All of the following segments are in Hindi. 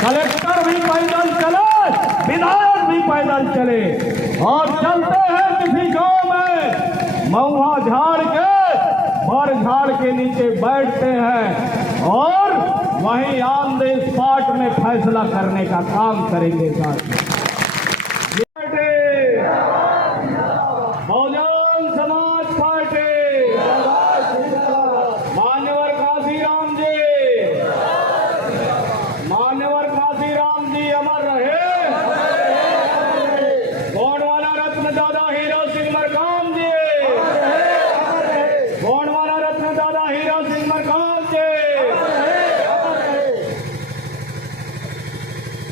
कलेक्टर भी पैदल चले, विधायक भी पैदल चले, और चलते हैं किसी गांव में महुआ झाड़ के, बर झाड़ के नीचे बैठते हैं और वहीं ऑन द स्पॉट में फैसला करने का काम करेंगे। साथ बहुजन समाज पार्टी, मान्यवर काशीराम जी, मान्यवर काशीराम जी अमर रहे। गोंडवाना रत्न दादा हीरा सिंह मरकाम जी, गोंडवाना रत्न दादा हीरा सिंह मरकाम जी।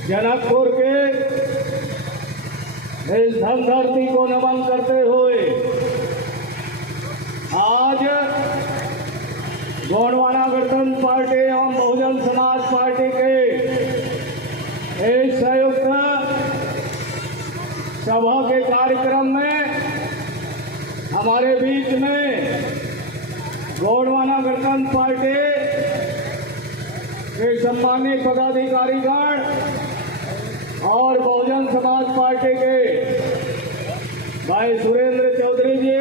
जनकपुर के इस धरती को नमन करते हुए आज गोंडवाना गणतंत्र पार्टी एवं बहुजन समाज पार्टी के इस संयुक्त सभा के कार्यक्रम में हमारे बीच में गोंडवाना गणतंत्र पार्टी के सम्मानित पदाधिकारीगण और बहुजन समाज पार्टी के भाई सुरेंद्र चौधरी जी,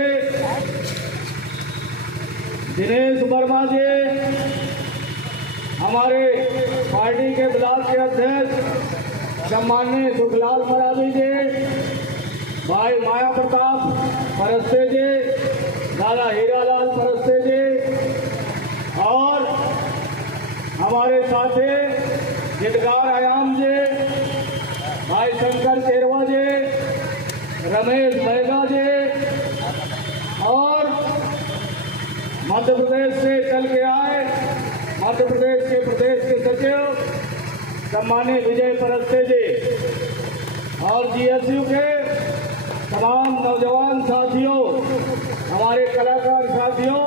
दिनेश वर्मा जी, हमारे पार्टी के ब्लॉक के अध्यक्ष सम्माननीय सुखलाल मरावी जी, भाई माया प्रताप परस्ते जी, दादा हीरालाल परस्ते जी, और हमारे साथी जितगार आयाम जी, भाई शंकर चेरवा जी, रमेश बैगा जी, और मध्य प्रदेश से चल के आए मध्य प्रदेश के प्रदेश के सचिव सम्मानित विजय परस्ते जी, और जीएसयू के तमाम नौजवान साथियों, हमारे कलाकार साथियों,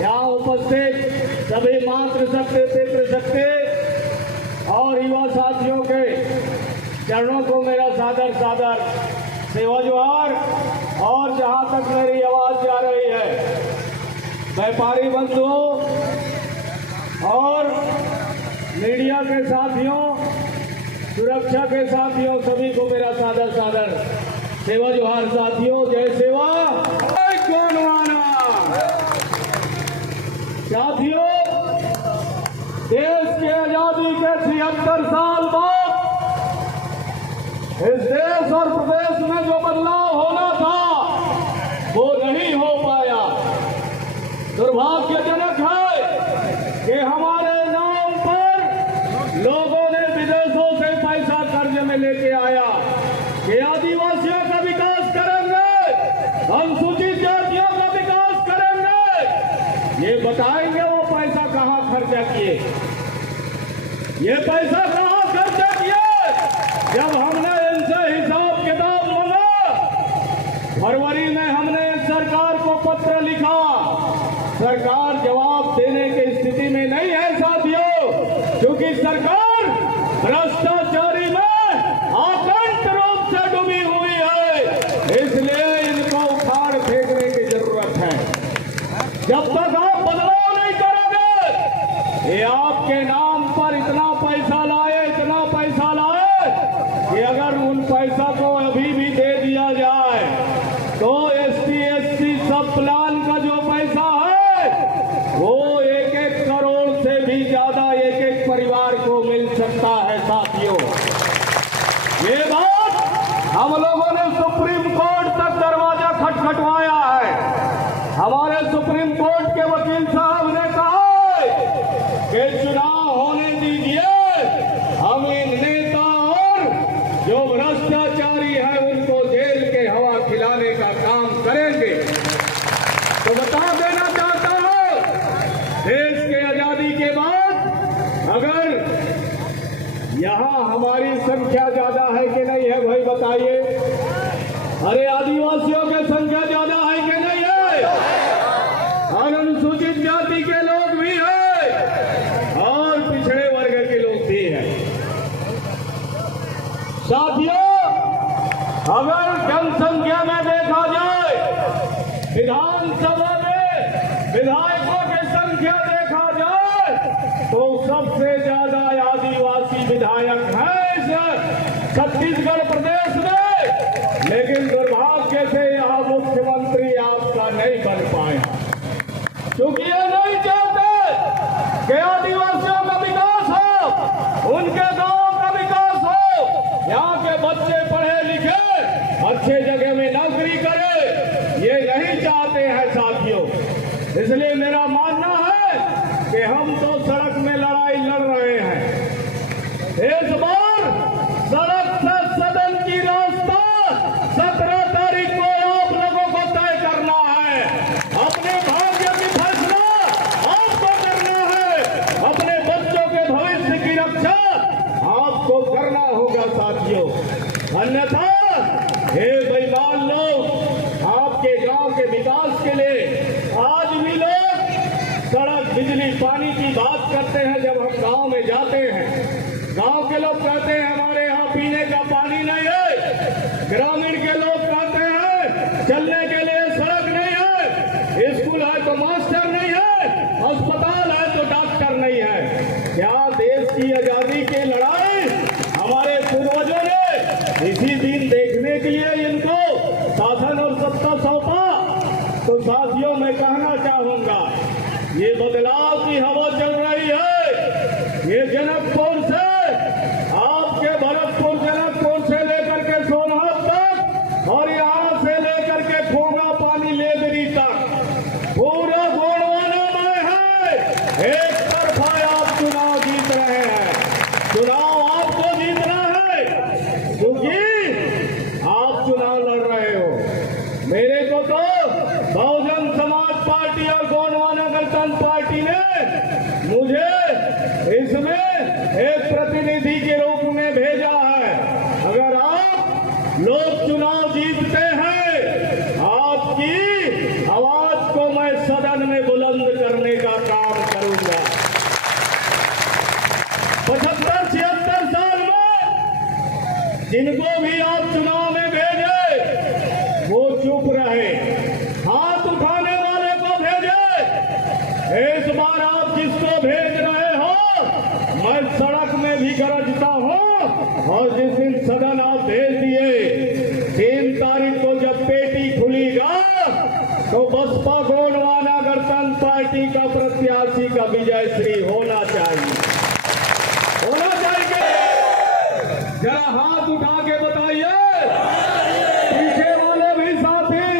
यहाँ उपस्थित सभी मातृशक्ति, पितृशक्ति और युवा साथियों के चरणों को मेरा सादर सादर सेवा जोहार। और जहाँ तक मेरी आवाज जा रही है, व्यापारी बंधुओं और मीडिया के साथियों, सुरक्षा के साथियों, सभी को मेरा सादर सादर सेवा जोहार। साथियों, जय सेवा, जय गोंडवाना। साथियों, देश के आजादी के 73 साल बाद इस देश और प्रदेश में जो बदलाव होना था वो नहीं हो पाया। दुर्भाग्यजनक है कि हमारे नाम पर लोगों ने विदेशों से पैसा कर्ज में लेके आया कि आदिवासियों का विकास करेंगे, अनुसूचित जातियों का विकास करेंगे। ये बताएंगे वो पैसा कहाँ खर्चा किए, ये पैसा कहाँ खर्चा किए। जब हमने इनसे हिसाब किताब मांगा, फरवरी में हमने सरकार को पत्र लिखा, सरकार जवाब देने की स्थिति में नहीं है साथियों, क्योंकि सरकार भ्रष्टाचारी में आकंठ रूप से डूबी हुई है, इसलिए इनको उखाड़ फेंकने की जरूरत है। जब तक आप बदलाव नहीं करोगे, ये आपके नाम पर इतना पैसा लाए, इतना पैसा लाए कि अगर उन पैसा को अभी भी दे दिया जाए तो ST/SC सब प्लान का जो पैसा है वो 1-1 करोड़ से भी ज्यादा एक परिवार को मिल सकता है। साथियों, ये बात हम लोगों ने सुप्रीम कोर्ट तक दरवाजा खटखटवाया है। हमारे सुप्रीम कोर्ट के वकील साहब ने कहा कि चुनाव होने दीजिए, हम इन नेता और जो भ्रष्टाचारी है उनको जेल के हवा खिलाने का काम करेंगे। तो बता देना चाहता हूं, देश के आजादी के बाद अगर यहाँ हमारी संख्या ज्यादा है कि नहीं है भाई बताइए। अरे आदिवासियों की संख्या ज्यादा है कि नहीं है, और अनुसूचित जाति के लोग भी हैं और पिछड़े वर्ग के लोग भी हैं। साथियों, अगर जनसंख्या में देखा जाए, विधानसभा में विधायकों की संख्या देखा जाए तो सबसे ज्यादा आदिवासी विधायक हैं इस छत्तीसगढ़ प्रदेश में, लेकिन दुर्भाग्य से यहाँ मुख्यमंत्री आपका नहीं बन पाया, क्योंकि ये नहीं चाहते कि आदिवासियों का विकास हो, उनके गांव का विकास हो, यहाँ के बच्चे पढ़े लिखे अच्छे जगह में नौकरी करे, ये नहीं चाहते हैं साथियों। इसलिए मेरा मानना है कि हम तो सड़क में लड़ाई लड़ रहे हैं। इस बार सड़क से सदन की रास्ता 17 तारीख को आप लोगों को तय करना है। अपने भाग्य की फैसला आपको करना है, अपने बच्चों के भविष्य की रक्षा आपको करना होगा साथियों। अन्यथा हे बेईमान लोग, आपके गांव के विकास के लिए आज भी लोग सड़क बिजली पानी की बात करते हैं। जब हम गांव में जाते हैं, गांव के लोग कहते हैं हमारे यहाँ पीने का पानी नहीं है, ग्रामीण के लोग कहते हैं चलने के लिए सड़क नहीं है, स्कूल है तो मास्टर नहीं है, अस्पताल है तो डॉक्टर नहीं है। क्या देश की आजादी की लड़ाई हमारे पूर्वजों ने इसी दिन देखने के लिए इनको शासन और सत्ता सौंपा? तो साथियों, मैं कहना चाहूंगा, ये बदलाव की हवा चल रही है। ये जनकपुर से आपके भरतपुर, जनकपुर से लेकर के सोनहत तक और यहाँ से लेकर के खोगा पानी लेदरी तक पूरा गोंडवाना में है। एक तरफा आप चुनाव जीत रहे हैं। चुनाव आपको जीतना है क्योंकि आप चुनाव लड़ रहे हो। मेरे को तो बहुजन समाज पार्टी और गोंडवाना गणतंत्र पार्टी ने मुझे इसमें एक प्रतिनिधि के रूप में भेजा है। अगर आप लोग चुनाव जीतते हैं, आपकी आवाज को मैं सदन में बुलंद करने का काम करूंगा। 75-76 साल में जिनको भी आप चुनाव में भेजे वो चुप रहे, हाथ उठाने वाले को भेजे। इस बार आप जिसको भेज रहे हो, मैं सड़क में भी गरजता हूं। और जिस दिन सदन आप भेज दिए 3 तारीख को जब पेटी खुलेगा तो बसपा गोंडवाना गणतंत्र पार्टी का प्रत्याशी का विजय श्री होना चाहिए, होना चाहिए। जरा हाथ उठा के बताइए। पीछे वाले भी साथी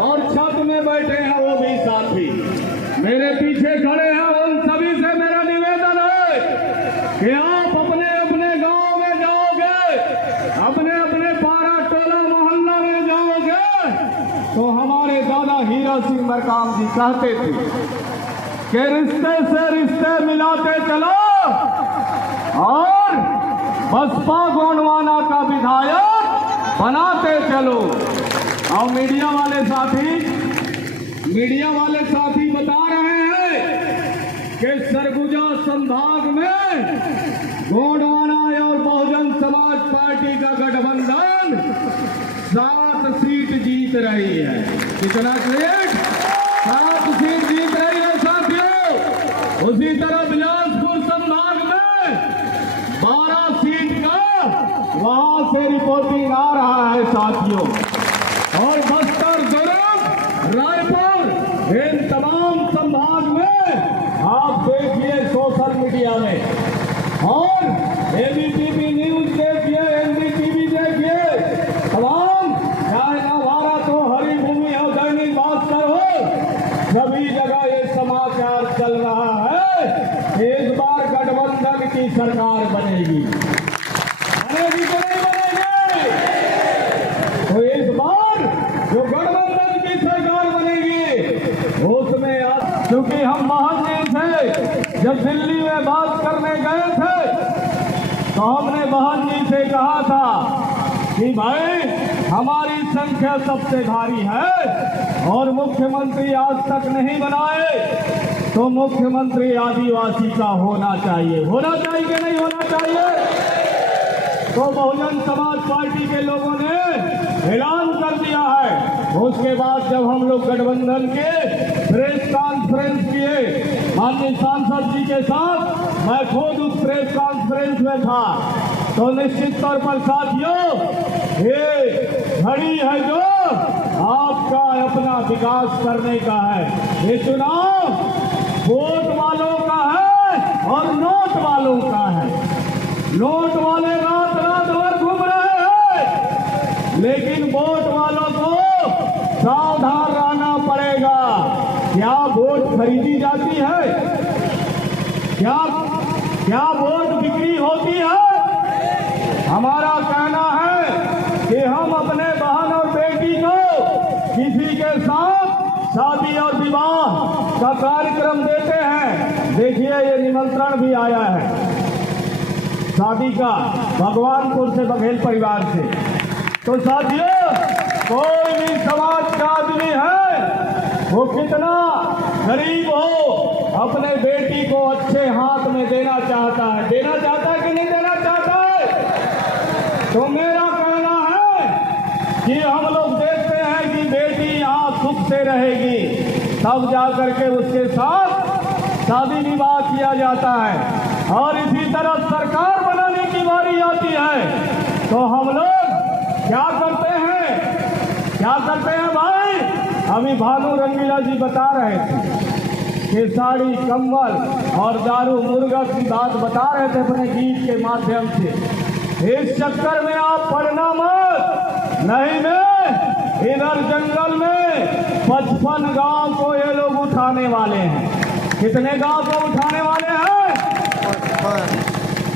और छत में बैठे हैं वो भी साथी, मेरे पीछे खड़े हैं, उन सभी से मेरा निवेदन है कि आप अपने अपने गांव में जाओगे, अपने अपने पारा टोला मोहल्ला में जाओगे तो हमारे दादा हीरा सिंह मरकाम जी कहते थे कि रिश्ते से रिश्ते मिलाते चलो और बसपा गोंडवाना का विधायक बनाते चलो। और मीडिया वाले साथी बता रहे हैं कि सरगुजा संभाग में गोंडवाना और बहुजन समाज पार्टी का गठबंधन 7 सीट जीत रही है। कितना सीट? 7 सीट जीत रही है साथियों। उसी तरह बिलासपुर संभाग में 12 सीट का वहां से रिपोर्टिंग आ रहा है साथियों। और बस्तर, दुर्ग, रायपुर, इन तमाम संभाग में आप देखिए सोशल मीडिया में, और एबीपी न्यूज देखिए, एनडीटीवी देखिए, तमाम चाहे नवभारत हो, हरिभूमि हो, दैनिक भास्कर हो, सभी जगह ये समाचार चल रहा है। इस बार गठबंधन की सरकार बनेगी, बनेगी कि नहीं बनेगी? तो इस बार जो गठबंधन की सरकार बनेगी उसमें क्योंकि हम महंत से जब दिल्ली में बात करने गए थे तो हमने बहन जी से कहा था कि भाई हमारी संख्या सबसे भारी है और मुख्यमंत्री आज तक नहीं बनाए, तो मुख्यमंत्री आदिवासी का होना चाहिए। होना चाहिए कि नहीं होना चाहिए? तो बहुजन समाज पार्टी के लोगों ने ऐलान कर दिया है। उसके बाद जब हम लोग गठबंधन के प्रेस कॉन्फ्रेंस किए माननीय सांसद जी के साथ, मैं खुद उस प्रेस कॉन्फ्रेंस में था। तो निश्चित तौर पर साथियों, ये घड़ी है जो आपका अपना विकास करने का है। ये चुनाव वोट वालों का है और नोट वालों का है। नोट वाले रात रात भर घूम रहे हैं, लेकिन वोट वालों को सावधान रहना पड़ेगा। क्या वोट खरीदी जाती है? क्या वोट बिक्री होती है? हमारा कहना है कि हम अपने बहन और बेटी को किसी के साथ शादी और विवाह का कार्यक्रम देते हैं। देखिए, ये निमंत्रण भी आया है शादी का भगवानपुर से, बघेल परिवार से। तो साथियों, कोई भी समाज का आदमी है, वो कितना गरीब हो, अपने बेटी को अच्छे हाथ में देना चाहता है। देना चाहता है कि नहीं देना चाहता है? तो मेरा कहना है कि हम लोग देखते हैं कि बेटी यहाँ सुख से रहेगी, तब जाकर के उसके साथ शादी विवाह किया जाता है। और इसी तरह सरकार बनाने की बारी आती है तो हम लोग क्या करते हैं भाई? अभी भानु रंगीला जी बता रहे थे कि साड़ी, कंबल और दारू मुर्गा की बात बता रहे थे अपने गीत के माध्यम से। इस चक्कर में आप पढ़ना मत। नहीं में इधर जंगल में 55 गांव को ये लोग उठाने वाले हैं। कितने गांव को उठाने वाले हैं?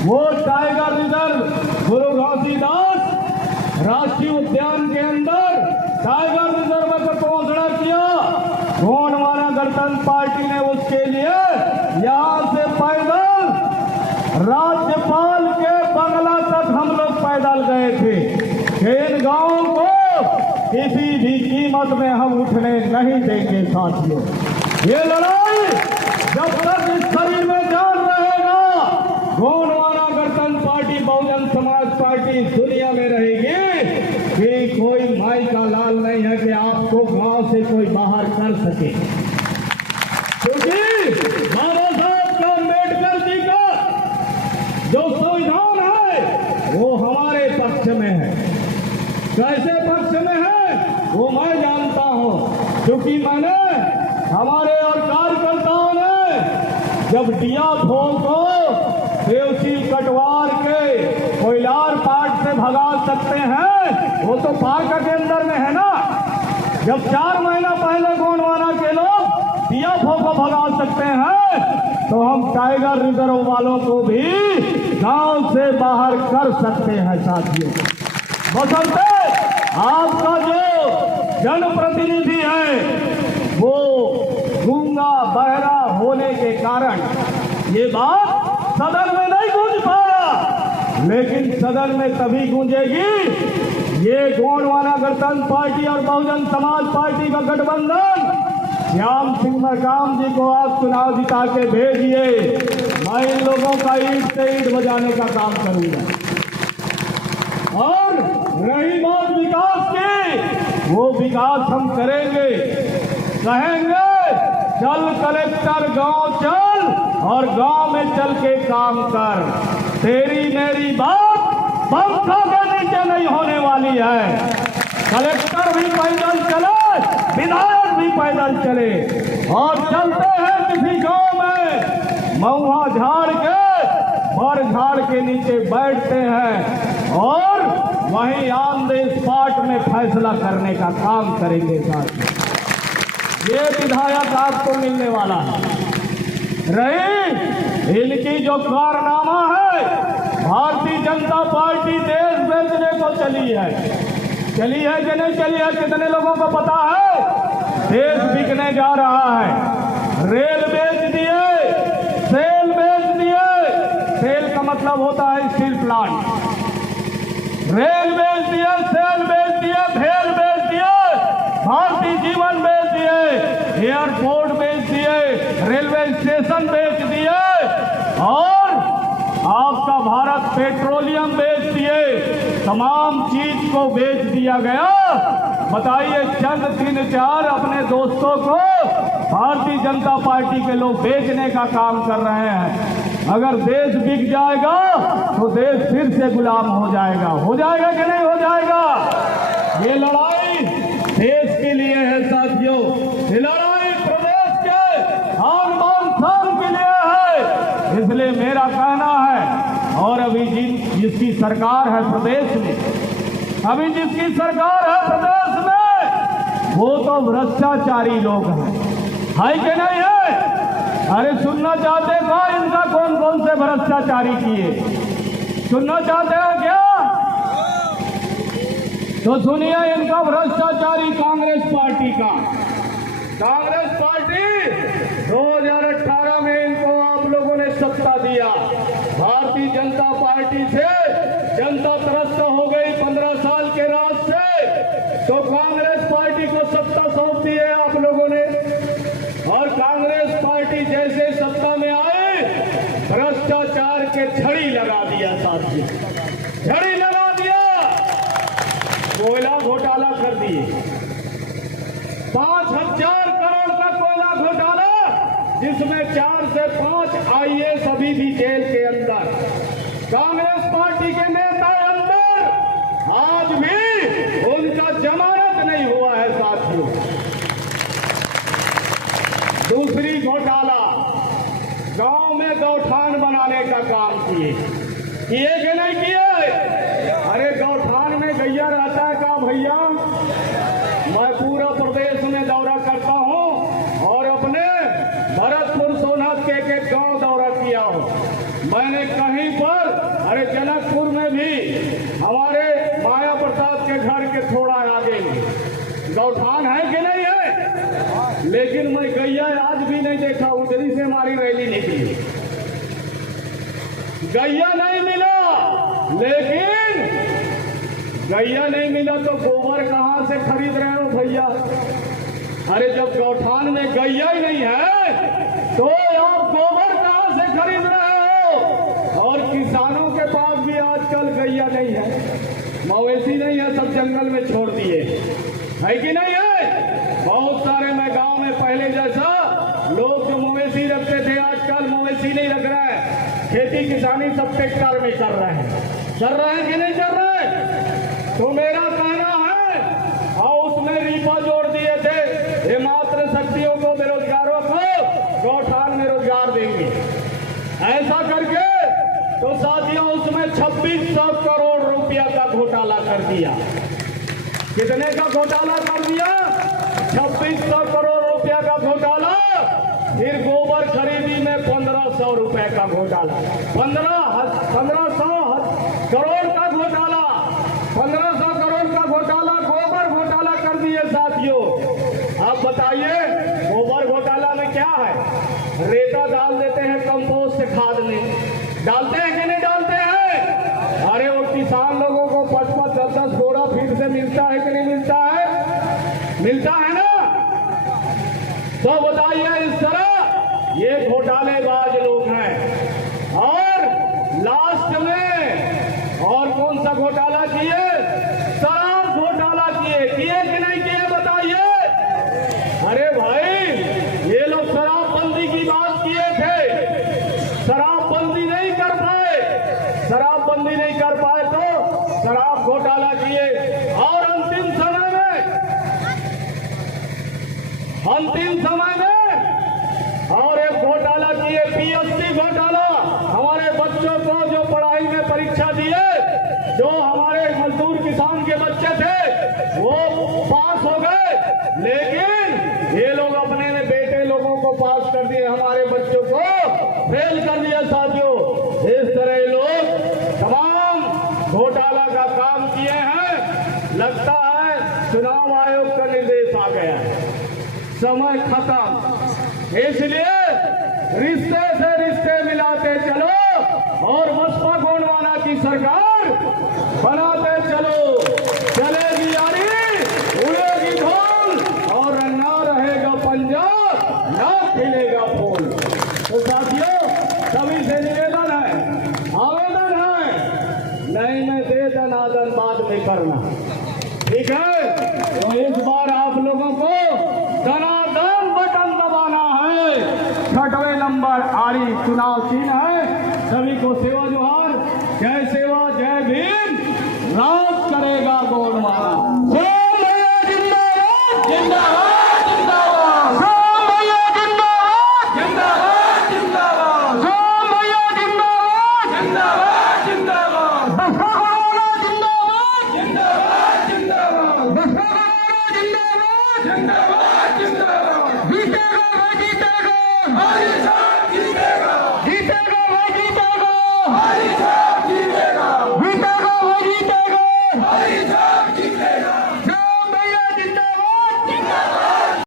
वो टाइगर रिजर्व गुरु घासीदास राष्ट्रीय उद्यान के अंदर टाइगर रिजर्व पर पहुंचना किया। गोंडवाना गणतंत्र पार्टी ने उसके लिए यहाँ से पैदल राज्यपाल के बंगला तक हम लोग पैदल गए थे। इन गांवों को किसी भी कीमत में हम उठने नहीं देंगे साथियों। ये लड़ाई जब तक इस शरीर में जान रहेगा, गोंडवाना गणतंत्र पार्टी, बहुजन समाज पार्टी दुनिया में रहेगी कि कोई माई का लाल नहीं है कि आपको गांव से कोई बाहर कर सके। क्योंकि बाबा साहब का, अम्बेडकर जी का जो संविधान है वो हमारे पक्ष में है। कैसे पक्ष में है वो मैं जानता हूं, क्योंकि मैंने, हमारे और कार्यकर्ताओं ने जब दिया भोग को देवसी कटवार के कोयलार पार्क से भगा सकते हैं, वो तो पार्क के अंदर में है ना। जब 4 महीना पहले गोंडवाना के लोग दिया भोग को भगा सकते हैं, तो हम टाइगर रिजर्व वालों को भी गांव से बाहर कर सकते हैं साथियों। बसंते, आपका जो जनप्रतिनिधि है वो गूंगा बहरा होने के कारण ये बात सदन में नहीं गूंज पाया, लेकिन सदन में तभी गूंजेगी ये गोंडवाना गणतंत्र पार्टी और बहुजन समाज पार्टी का गठबंधन। श्याम सिंह मरकाम जी को आप चुनाव जिता के भेजिए, मैं इन लोगों का ईंट से ईंट बजाने का काम करूंगा। और रही बात विकास की, वो विकास हम करेंगे। कहेंगे चल कलेक्टर गांव चल और गांव में चल के काम कर। तेरी मेरी बात पंखा के नीचे नहीं होने वाली है। कलेक्टर भी पैदल चले, विधायक भी पैदल चले, और चलते हैं किसी गांव में महुआ झाड़ के, बर झाड़ के नीचे बैठते हैं और वहीं ऑन द स्पॉट में फैसला करने का काम करेंगे साथ। ये विधायक आपको मिलने वाला है। रही इनकी जो कारनामा है, भारतीय जनता पार्टी देश बेचने को चली है कि नहीं चली है? कितने लोगों को पता है? देश बिकने जा रहा है। रेल बेच दिए, सेल बेच दिए। सेल का मतलब होता है स्टील प्लांट। रेल बेच दिए, सेल बेच दिए, भेल बेच दिए, भारतीय जीवन बेच दिए, एयरपोर्ट बेच दिए, रेलवे स्टेशन बेच दिए, और आपका भारत पेट्रोलियम बेच दिए। तमाम चीज को बेच दिया गया। बताइए, चंद 3-4 अपने दोस्तों को भारतीय जनता पार्टी के लोग बेचने का काम कर रहे हैं। अगर देश बिक जाएगा तो देश फिर से गुलाम हो जाएगा कि नहीं हो जाएगा? ये लड़ाई देश के लिए है साथियों, ये लड़ाई प्रदेश के आन बान शान के लिए है। इसलिए मेरा कहना है, और अभी जिसकी सरकार है प्रदेश में, अभी जिसकी सरकार है प्रदेश में, वो तो भ्रष्टाचारी लोग हैं, है कि नहीं है? अरे सुनना चाहते हो इनका कौन कौन से भ्रष्टाचारी किए? सुनना चाहते हो क्या? तो सुनिए इनका भ्रष्टाचारी कांग्रेस पार्टी का। कांग्रेस पार्टी 2018 में इनको आप लोगों ने सत्ता दिया। भारतीय जनता पार्टी से जनता त्रस्त हो गई 15 साल के राज से, तो कांग्रेस पार्टी को सत्ता सौंप दी है आप लोगों ने। और कांग्रेस पार्टी जैसे सत्ता में आई, भ्रष्टाचार के झड़ी लगा दिया साथियों, झड़ी लगा दिया। कोयला घोटाला कर दिए, 5000 करोड़ का कोयला घोटाला, जिसमें 4 से 5 IAS अभी भी जेल के अंदर। कांग्रेस पार्टी के नेता अंदर, आज भी उनका जमानत नहीं हुआ है साथियों। दूसरी घोटाला, गांव में गौठान बनाने का काम किए कि नहीं किए? अरे गौठान में गैया रहता है का भैया? मैं पूरा प्रदेश में दौरा करता हूं और अपने भरतपुर सोनहत के एक गांव दौरा किया हूं। मैंने कहीं पर, अरे जनकपुर में भी हमारे माया प्रसाद के घर के थोड़ा आगे गौठान है कि नहीं है? लेकिन मैं गैया आज भी नहीं देखा। उधरी से हमारी रैली निकली, गैया नहीं मिला। लेकिन गैया नहीं मिला तो गोबर कहां से खरीद रहे हो भैया? अरे जब गौठान में गैया ही नहीं है तो आप गोबर कहां से खरीद रहे हो? और किसानों के पास भी आजकल गैया नहीं है, मवेशी नहीं है, सब जंगल में छोड़ दिए, है कि नहीं है? बहुत सारे मैं गांव में पहले जैसा लोग जो मवेशी रखते थे, आजकल मवेशी नहीं रख रहा है। खेती किसानी सब ट्रैक्टर में कर रहे हैं कि नहीं कर रहे? तो मेरा कहना है, और उसमें रीपा जोड़ दिए थे, ये मात्र शक्तियों को, बेरोजगारों को गौठान में रोजगार देंगे, ऐसा करके तो साथियों उसमें 2600 करोड़ रुपया का घोटाला कर दिया। कितने का घोटाला कर दिया? 2600 करोड़ रुपया का घोटाला। फिर गोबर खरीदी में 1500 रुपए का घोटाला, 1500 करोड़ का घोटाला, 1500 करोड़ का घोटाला, गोबर घोटाला कर दिए साथियों। अब बताइए गोबर घोटाला में क्या है? रेता डाल देते हैं कंपोस्ट खाद में, डालते हैं कि नहीं डालते हैं? अरे वो किसान लोगों को 5-5, 10-10 बोरा फीट से मिलता है कि नहीं मिलता है? मिलता है ना? तो बताइए इस तरह ये घोटालेबाज लोग हैं। और लास्ट में और कौन सा घोटाला किए? शराब घोटाला किए कि नहीं किए बताइए? अरे भाई ये लोग शराबबंदी की बात किए थे, शराबबंदी नहीं कर पाए, शराबबंदी नहीं कर पाए तो शराब घोटाला किए। और अंतिम समय में और एक घोटाला किए, PSC घोटाला। हमारे बच्चों को जो पढ़ाई में परीक्षा दिए, जो हमारे मजदूर किसान के बच्चे थे वो पास हो गए, लेकिन ये लोग अपने में बेटे लोगों को पास कर दिए, हमारे बच्चों को फेल कर दिया साथियों। इस तरह ये लोग तमाम घोटाला का काम किए हैं। लगता है चुनाव आयोग का निर्देश आ गया है, समय खत्म। इसलिए रिश्ते से रिश्ते मिलाते चलो और बसपा गोंडवाना की सरकार बनाते चलो। चलेगी यारी, उड़ेगी ढोल और ना रहेगा पंजा, ना खिलेगा फूल। तो साथियों सभी से निवेदन है, आवेदन है, नहीं मैं दे दनादन बाद में करना, ठीक है? तो इस बार आप लोगों को दनादन बटन दबाना है। 6वें नंबर आरी चुनाव चिन्ह है। सभी को सेवा जोहार, जय सेवा जय भीम, राज करेगा गोंडवाना।